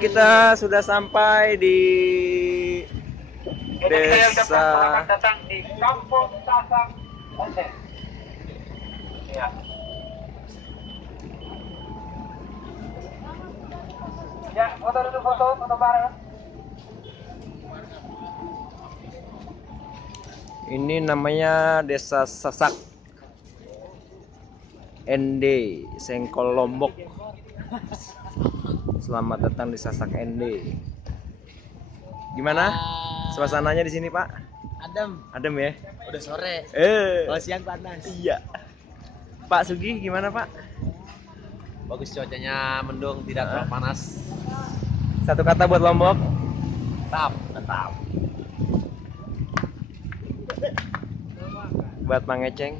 kita sudah sampai di desa datang di Kampung Sasak. Ya. Ya, foto dulu, foto bareng. ini namanya Desa Sasak ND Sengkol Lombok. Selamat datang di Sasak ND. Gimana suasananya di sini, Pak? Adem ya? Udah sore. Kalau siang panas. Iya. Pak Sugi gimana, Pak? Bagus, cuacanya mendung, tidak terlalu panas. Satu kata buat Lombok. Tetap. Buat Mang Eceng.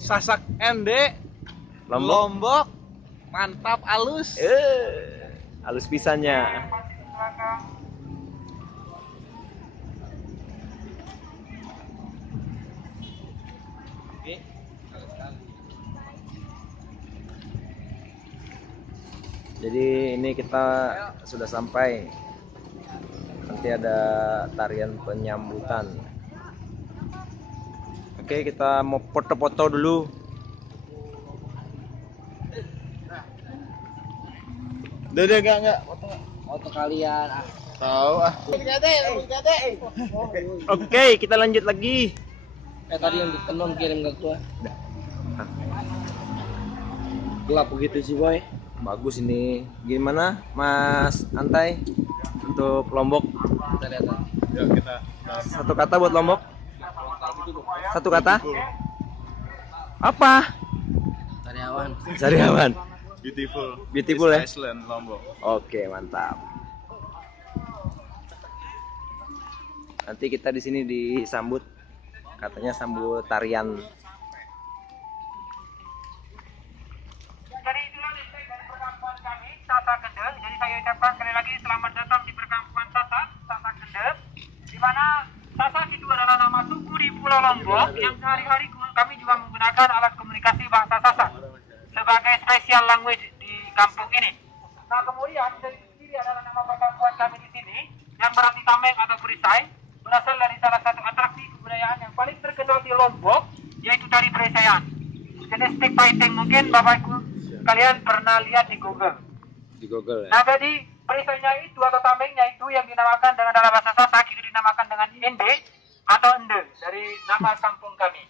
Sasak ND Lombok. Mantap, alus. Halus pisannya. Jadi ini kita sudah sampai. Nanti ada tarian penyambutan. Oke, kita mau foto-foto dulu. Udah enggak. Foto kalian. Tahu ah. Oke, kita lanjut lagi. Tadi yang dikenal kirim ke gua. Gelap begitu sih, boy. Bagus ini. Gimana, Mas Antai? Untuk Lombok. Kita lihat. Ya, kita Satu kata buat Lombok. Satu kata. Apa? Sariawan. Beautiful ya. Iceland, Lombok. Oke, mantap. Nanti kita di sini disambut, katanya sambut tarian. Jadi itulah listrik dari perkampungan kami, Sasak Kendel. Jadi saya ucapkan sekali lagi selamat datang di perkampungan Sasak Kendel. Di mana Sasak itu adalah nama suku di Pulau Lombok yang sehari-hari kami juga menggunakan alat komunikasi bahasa Sasak sebagai special language di kampung ini. Nah, kemudian dari sendiri adalah nama perkampungan kami di sini yang berarti tameng atau perisai, berasal dari salah satu atraksi kebudayaan yang paling terkenal di Lombok, yaitu tari perisaian. Jenis stick fighting, mungkin Bapak Ibu kalian pernah lihat di Google. Di Google ya. Nah, jadi perisainya itu atau tamengnya itu yang dinamakan dengan dalam bahasa Sasak itu dinamakan dengan ende atau ende dari nama kampung kami.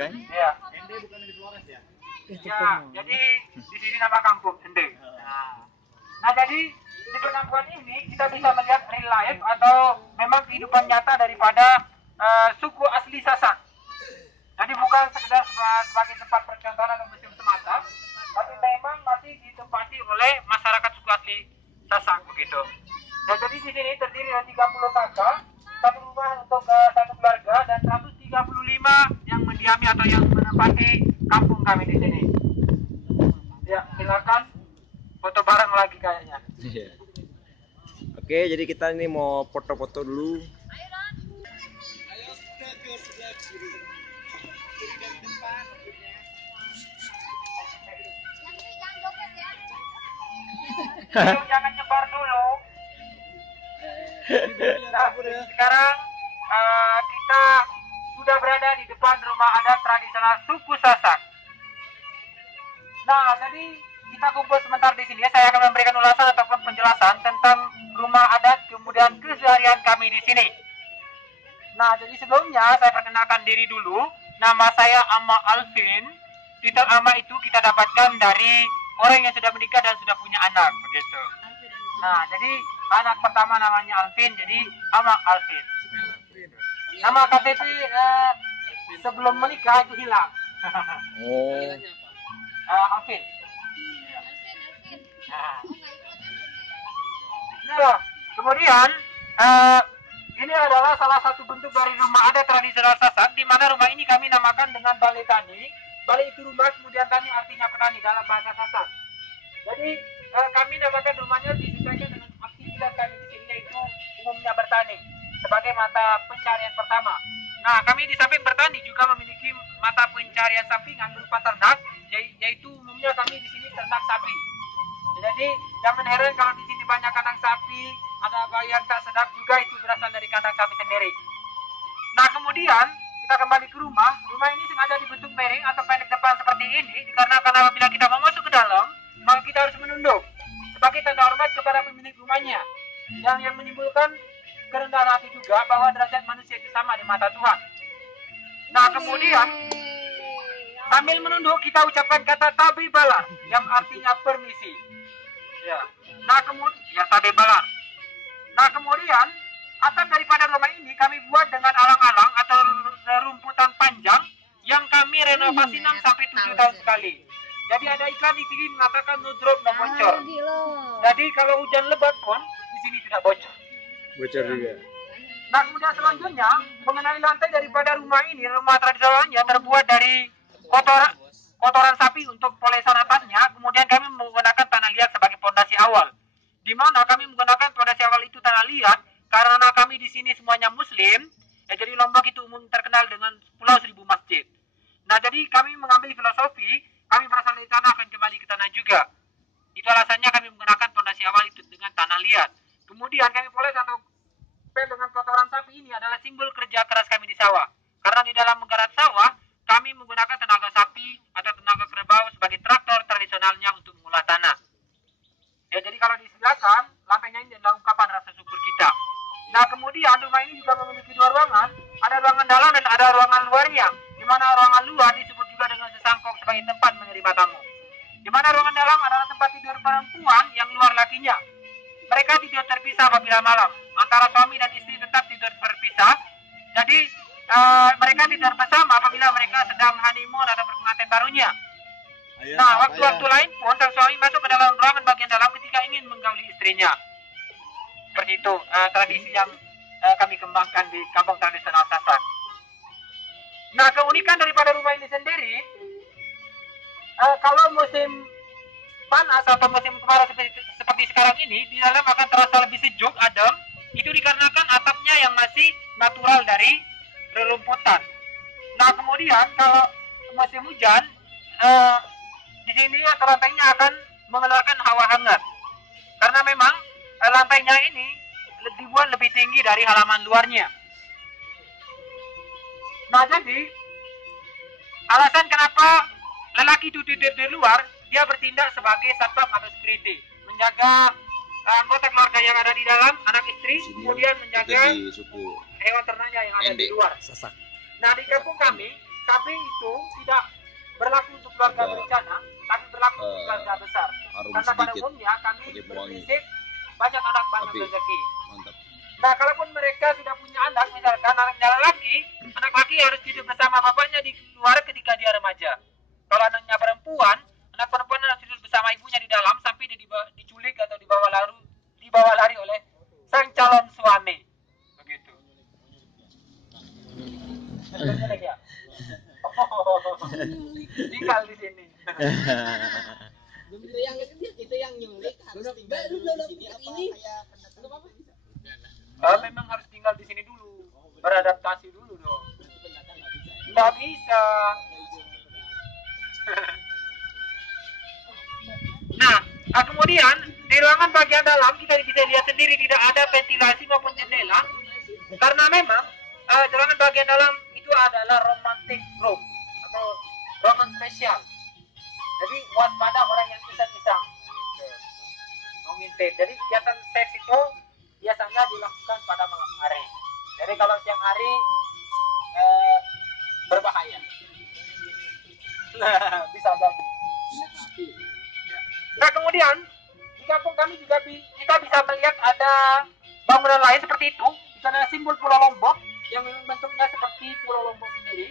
Kan? Ya. ND bukan di Flores ya? Ya, jadi di sini nama kampung ende. Nah, jadi di perkampungan ini kita bisa melihat real life atau memang kehidupan nyata daripada suku asli Sasak. Jadi bukan sekedar sebagai tempat percontohan atau museum semata, tapi memang masih ditempati oleh masyarakat suku asli Sasak begitu. Nah, jadi di sini terdiri dari 30 kakak, satu rumah untuk satu keluarga dan 135 yang mendiami atau yang menempati kampung kami di sini. Ya, silakan foto bareng lagi kayaknya. Iya. Oke, jadi kita ini mau foto-foto dulu. Jangan nyebar dulu. Nah, sekarang kita sudah berada di depan rumah adat tradisional suku Sasak. Nah, jadi kita kumpul sebentar di sini. Saya akan memberikan ulasan ataupun penjelasan tentang rumah adat kemudian keseharian kami di sini. Nah, jadi sebelumnya saya perkenalkan diri dulu. Nama saya Ama Alvin. Titel Ama itu kita dapatkan dari orang yang sudah menikah dan sudah punya anak, begitu. Nah, jadi anak pertama namanya Alvin, jadi Ama Alvin. Nama KTP sebelum menikah itu hilang. Alvin. Nah, kemudian ini adalah salah satu bentuk dari rumah adat tradisional Sasak, di mana rumah ini kami namakan dengan balai tani. Balai itu rumah, kemudian tani artinya petani dalam bahasa Sasak. Jadi kami namakan rumahnya disesuaikan dengan aktivitas kami di sini, yaitu umumnya bertani sebagai mata pencarian pertama. Nah, kami di samping bertani juga memiliki mata pencarian sampingan berupa ternak, yaitu umumnya kami di sini ternak sapi. Jadi jangan heran kalau di sini banyak kandang sapi, ada bayi yang tak sedap juga, itu berasal dari kandang sapi sendiri. Nah kemudian kita kembali ke rumah. Rumah ini sengaja dibentuk miring atau pendek depan seperti ini dikarenakan apabila kita mau masuk ke dalam, maka kita harus menunduk sebagai tanda hormat kepada pemilik rumahnya, yang menimbulkan kerendahan hati juga bahwa derajat manusia itu sama di mata Tuhan. Nah kemudian sambil menunduk kita ucapkan kata tabibalan yang artinya permisi. Ya. Nah kemudian tabibalan. Nah kemudian atap daripada rumah ini kami buat dengan alang-alang atau rumputan panjang yang kami renovasi 6 sampai 7 tahun sekali. Jadi ada iklan di TV mengatakan no drop no bocor. Jadi kalau hujan lebat pun di sini tidak bocor. Bocor juga. Nah kemudian selanjutnya mengenai lantai daripada rumah ini, rumah tradisionalnya terbuat dari kotoran sapi untuk polesan atapnya. Kemudian kami menggunakan tanah liat sebagai pondasi awal. Di mana kami menggunakan pondasi awal itu tanah liat karena kami di sini semuanya Muslim. Jadi Lombok itu umum terkenal dengan Pulau Seribu Masjid. Nah jadi kami mengambil filosofi, kami berasal dari tanah akan kembali ke tanah juga. Itu alasannya kami menggunakan pondasi awal itu dengan tanah liat. Kemudian kami poles atau pel dengan kotoran sapi ini adalah simbol kerja keras kami di sawah. Karena di dalam menggarap sawah, kami menggunakan tenaga sapi atau tenaga kerbau sebagai traktor tradisionalnya untuk mengolah tanah. Ya, jadi kalau disilakan, lantainya ini adalah ungkapan rasa syukur kita. Nah, kemudian rumah ini juga memiliki 2 ruangan. Ada ruangan dalam dan ada ruangan luarnya. Di mana ruangan luar disebut juga dengan sesangkok sebagai tempat menerima tamu. Di mana ruangan dalam adalah tempat tidur perempuan yang luar lakinya. Mereka tidur terpisah apabila malam. Antara suami dan istri tetap tidur berpisah. Jadi mereka tidur bersama apabila mereka sedang honeymoon atau berpengantin barunya. Nah, waktu-waktu lain pun sang suami masuk ke dalam ruangan bagian dalam ketika ingin menggauli istrinya. Seperti itu tradisi yang kami kembangkan di kampung tradisional Sasak. Nah, keunikan daripada rumah ini sendiri, kalau musim panas atau musim kemarau seperti sekarang ini, di dalam akan terasa lebih sejuk, adem. Itu dikarenakan atapnya yang masih natural dari rerumputan. Nah kemudian kalau musim hujan, di sini atau lantainya akan mengeluarkan hawa hangat. Karena memang lantainya ini dibuat lebih tinggi dari halaman luarnya. Nah jadi alasan kenapa lelaki itu tidur di luar, dia bertindak sebagai satpam atau security, menjaga anggota keluarga yang ada di dalam, anak istri, kemudian menjaga hewan ternaknya yang ada di luar. Nah di kampung kami itu tidak berlaku untuk keluarga berencana, tapi berlaku untuk keluarga besar. Karena pada umumnya kami berprinsip banyak anak banyak rezeki. Nah kalaupun mereka sudah punya anak, misalkan anaknya anak laki harus hidup bersama bapaknya di luar ketika dia remaja. Kalau anaknya perempuan, anak perempuan harus hidup bersama ibunya di dalam sampai dia diculik atau dibawa lari oleh sang calon suami. Begitu. Tinggal di sini. Itu yang nyulik harus tinggal di sini apa memang harus tinggal di sini dulu, beradaptasi dulu dong. Nggak bisa. Nah, kemudian di ruangan bagian dalam kita bisa lihat sendiri tidak ada ventilasi maupun jendela karena memang ruangan bagian dalam itu adalah romantic room atau ruangan spesial. Jadi waspada orang yang iseng-iseng mengintip. Jadi kegiatan seks itu biasanya dilakukan pada malam hari. Jadi kalau siang hari berbahaya. Bisa jadi. Nah kemudian di kampung kami juga kita bisa melihat ada bangunan lain seperti itu. Itu adalah simbol Pulau Lombok yang memang bentuknya seperti Pulau Lombok sendiri.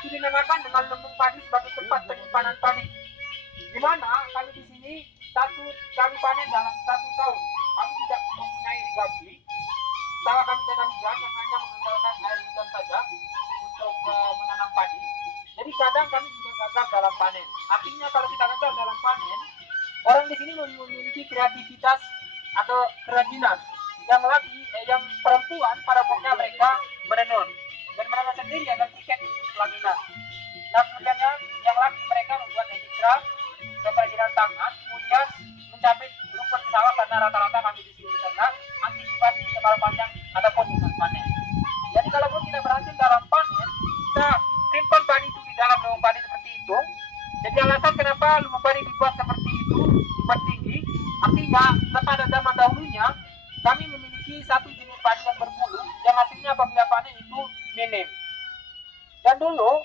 Itu dinamakan dengan lumbung padi sebagai tempat penyimpanan padi. Di mana kami di sini 1 kali panen dalam 1 tahun. Kami tidak mempunyai irigasi. Sawah kami tanam hujan yang hanya mengandalkan air hujan saja untuk menanam padi. Jadi kadang kami juga gagal dalam panen. Artinya kalau kita gagal dalam panen, orang di sini memiliki kreativitas atau kerajinan. Yang perempuan pada umumnya mereka menenun. Dan menenun sendiri ada tiket untuk pelaminan. Nah kemudian yang laki mereka membuat handicraft, kerajinan tangan, kemudian mencabik rumput di sawah karena rata-rata kami di sini beternak antisipasi kemarau panjang ataupun musim panen. Jadi kalaupun kita berhasil dalam panen, kita simpan padi itu di dalam lumbung padi seperti itu. Jadi alasan kenapa lumbung padi dibuat seperti itu, dibuat tinggi, artinya pada zaman dahulunya kami memiliki satu jenis padi yang berbulu yang hasilnya apabila panen itu minim. Dan dulu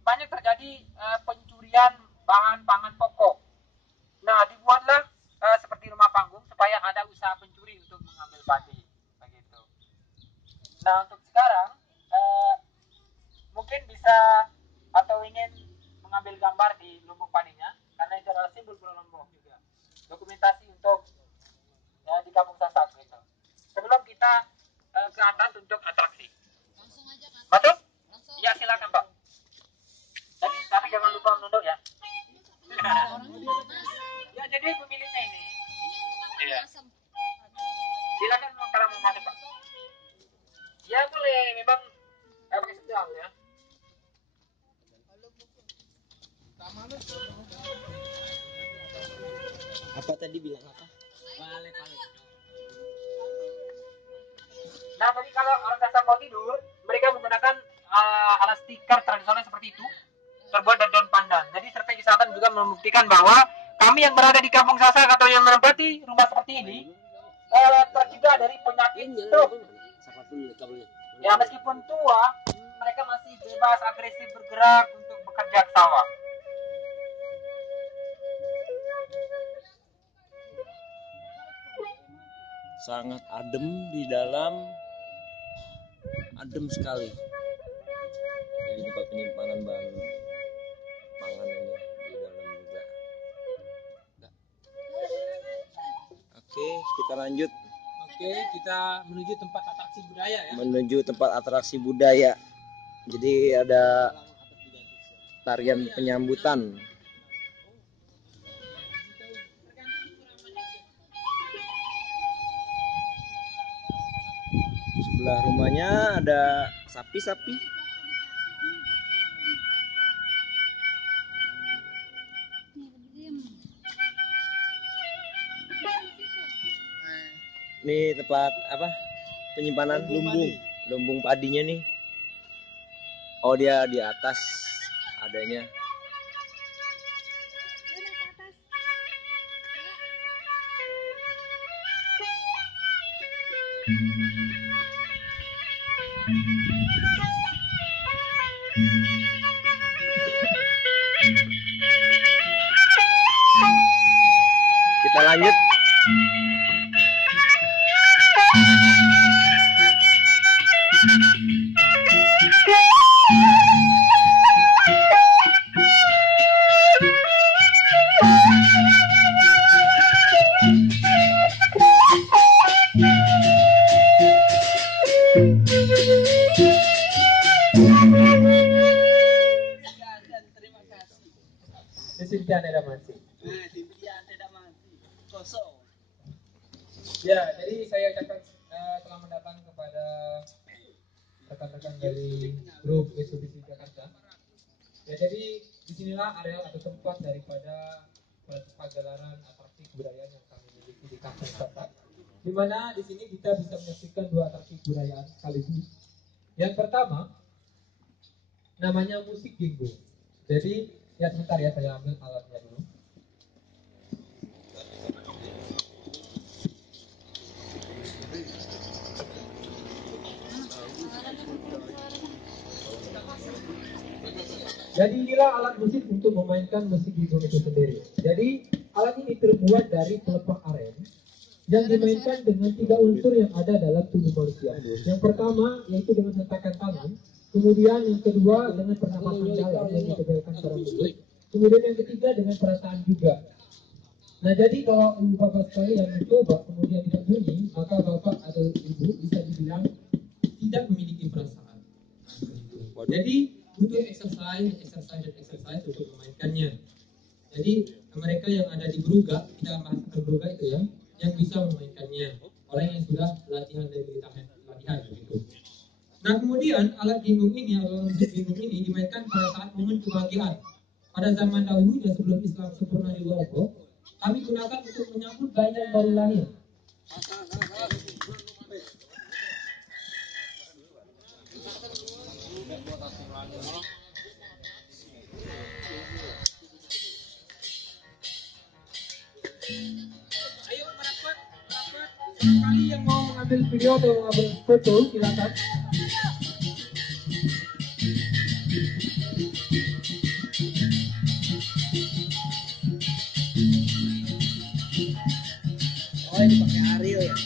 banyak terjadi pencurian bahan pangan pokok. Nah, dibuatlah seperti rumah panggung supaya ada usaha pencuri untuk mengambil padi, begitu. Nah, untuk sekarang mungkin bisa atau ingin mengambil gambar di lumbung padinya karena itu adalah simbol Pulau Lombok juga. Dokumentasi untuk di Kampung Sasak gitu. Sebelum kita ke atas untuk atraksi. Masuk? Ya, silakan, Pak. Jadi, tapi jangan lupa menunduk ya. Ya, jadi pemiliknya ini. Iya. Silakan kalau mau masuk, Pak. Ya, boleh. Memang pakai sedang ya. Apa tadi bilang apa? Nah, tadi kalau orang Sasak mau tidur, mereka menggunakan alas tikar tradisional seperti itu, terbuat dari daun pandan. Jadi Survei Kesehatan juga membuktikan bahwa kami yang berada di Kampung Sasak atau yang menempati rumah seperti ini tercegah dari penyakit stroke. Ya, meskipun tua, mereka masih bebas agresif bergerak untuk bekerja ke sawah. Sangat adem di dalam, adem sekali. Jadi tempat penyimpanan bahan pangan ini di dalam juga. Oke, kita lanjut. Oke, kita menuju tempat atraksi budaya ya. Menuju tempat atraksi budaya. Jadi ada tarian penyambutan. Sebelah rumahnya ada sapi-sapi. Ini tempat apa? Penyimpanan lumbung padinya nih. Oh, dia di atas adanya. Kita lanjut. Disimpan ada masih. Ya, jadi saya ucapkan selamat datang kepada rekan-rekan dari grup Eksibisi Jakarta. Ya, jadi disinilah area atau tempat daripada pagelaran atraksi kebudayaan yang kami miliki di Kampung Sasak. Di mana di sini kita bisa menyaksikan dua atraksi kebudayaan sekaligus. Yang pertama namanya musik ginggo. Jadi ya sebentar ya, saya ambil alatnya dulu. Jadi inilah alat musik untuk memainkan musik ginggo itu sendiri. Jadi alat ini terbuat dari pelepah aren yang dimainkan dengan 3 unsur yang ada dalam tubuh manusia. Yang pertama yaitu dengan hentakan tangan, kemudian yang kedua dengan pernapasan dalam yang ditegalkan pada mulut, kemudian yang ketiga dengan perasaan juga. Nah, jadi kalau ibu bapak sekalian mencoba kemudian tidak bunyi, maka bapak atau ibu bisa dibilang tidak memiliki perasaan. Jadi butuh exercise untuk memainkannya. Jadi mereka yang ada di Bruga, kita merasakan Bruga itu ya, yang bisa memainkannya, orang yang sudah latihan dari latihan begitu. Nah, kemudian alat ginggung ini, alat musik ginggung ini dimainkan pada saat momen kebahagiaan. Pada zaman dahulu sebelum Islam sempurna di Lombok, kami gunakan untuk menyambut bayi yang baru lahir. Ayo merapat. Barangkali yang mau mengambil video atau mengambil foto, silakan. Oh, ini pakai Ariel ya.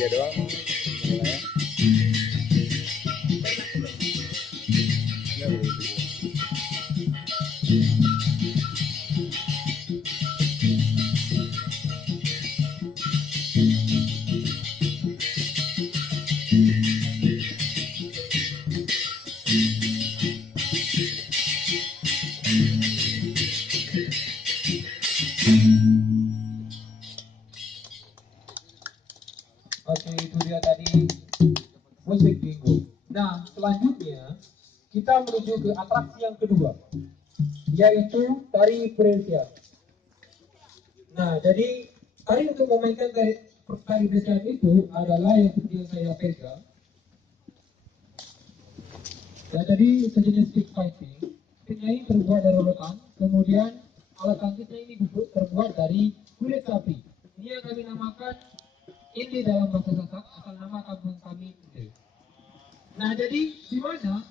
Iya doang. Oke, itu dia tadi musik bingo. Nah, selanjutnya kita menuju ke atraksi yang kedua, yaitu tari Brescia. Nah, jadi tari untuk memainkan tari Brescia itu adalah yang seperti yang saya pegang. Ya, jadi sejenis stick fighting. Sticknya ini terbuat dari rotan, kemudian alat tangkisnya ini terbuat dari kulit sapi. Ini yang kami namakan Indi dalam bahasa Sasak, asal nama kampung kami Indi. Nah, jadi di mana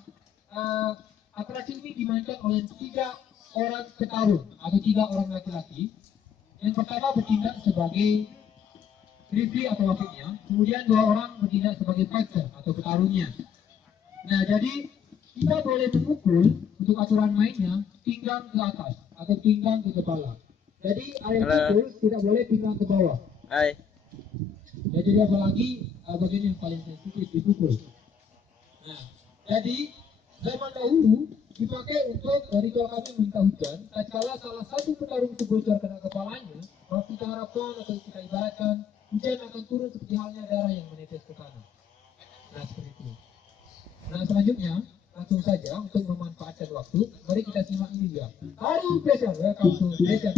atraksi ini dimainkan oleh 3 orang petarung atau 3 orang laki-laki. Yang pertama bertindak sebagai referee atau wasitnya, kemudian 2 orang bertindak sebagai fighter atau petarungnya. Nah, jadi kita boleh memukul untuk aturan mainnya pinggang ke atas atau pinggang ke kepala. Jadi area pukul tidak boleh pinggang ke bawah. Hai. Ya, jadi apalagi bagian yang paling sensitif dipukul. Nah, jadi zaman dahulu dipakai untuk ritual kami minta hujan. Tatkala salah satu petarung itu bocor kena kepalanya, maka kita harapkan atau kita ibaratkan hujan akan turun seperti halnya darah yang menetes ke tanah. Nah, seperti itu. Nah, selanjutnya langsung saja untuk memanfaatkan waktu, mari kita simak ini ya. Tari Brescia, welcome to Brescia.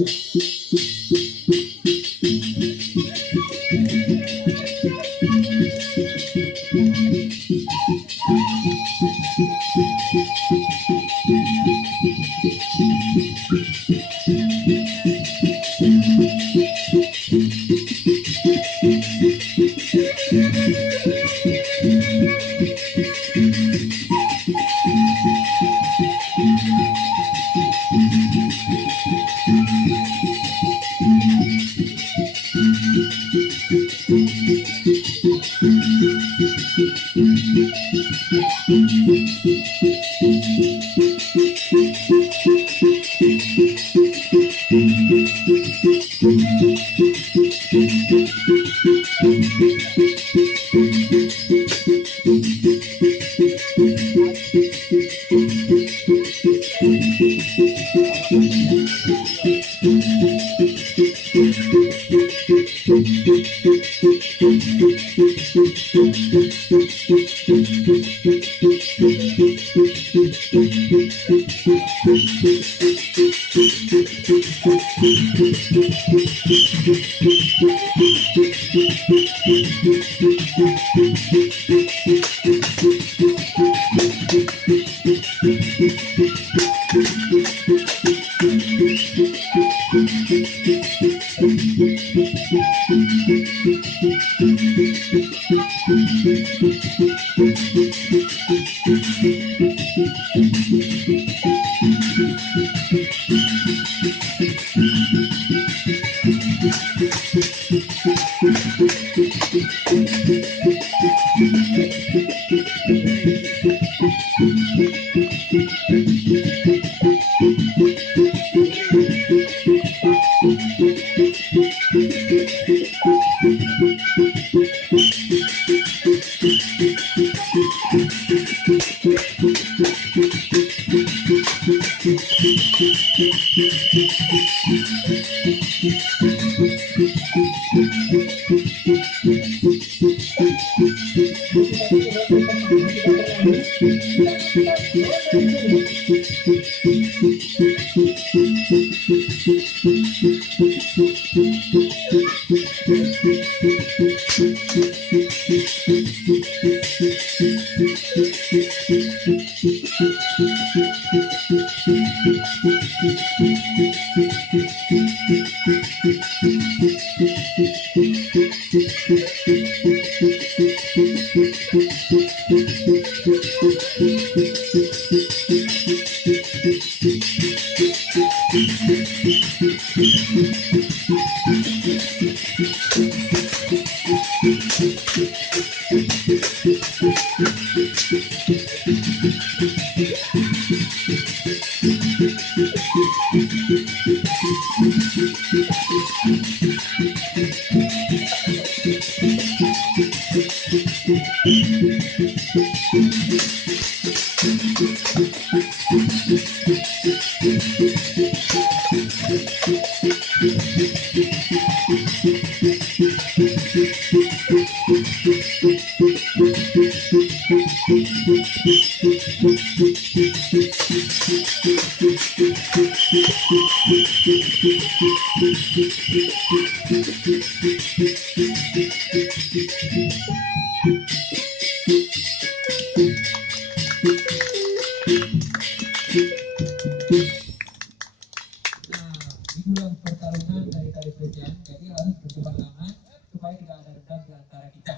Itulah pertarungan dari tadi spesial, jadi harus berdebat tangan supaya tidak ada dendam di antara kita.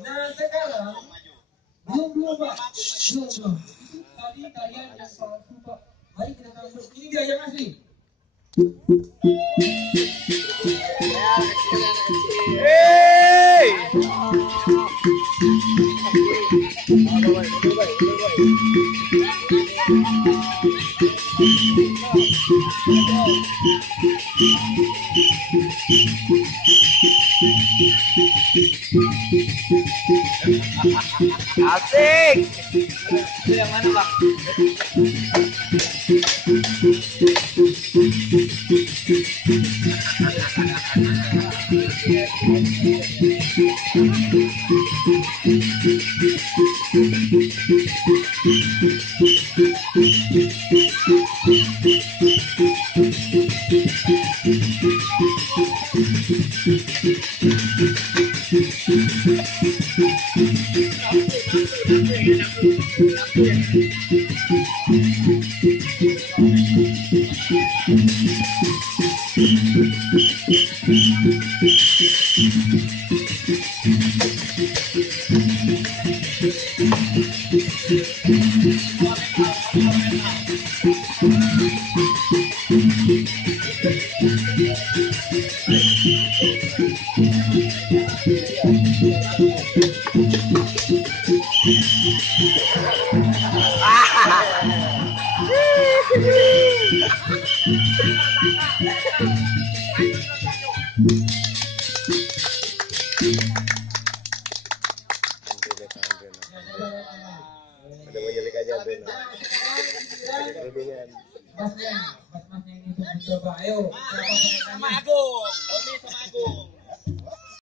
Nah sekarang belum Pak, belum. Tadi kalian yang palsu Pak, mari kita tampil. Ini dia yang asli. Hey! Asik. Itu yang mana Bang? Ada mau jelek aja Ben. Basnya ini untuk mencoba. Ayo, siapa mereka? Sama Agung.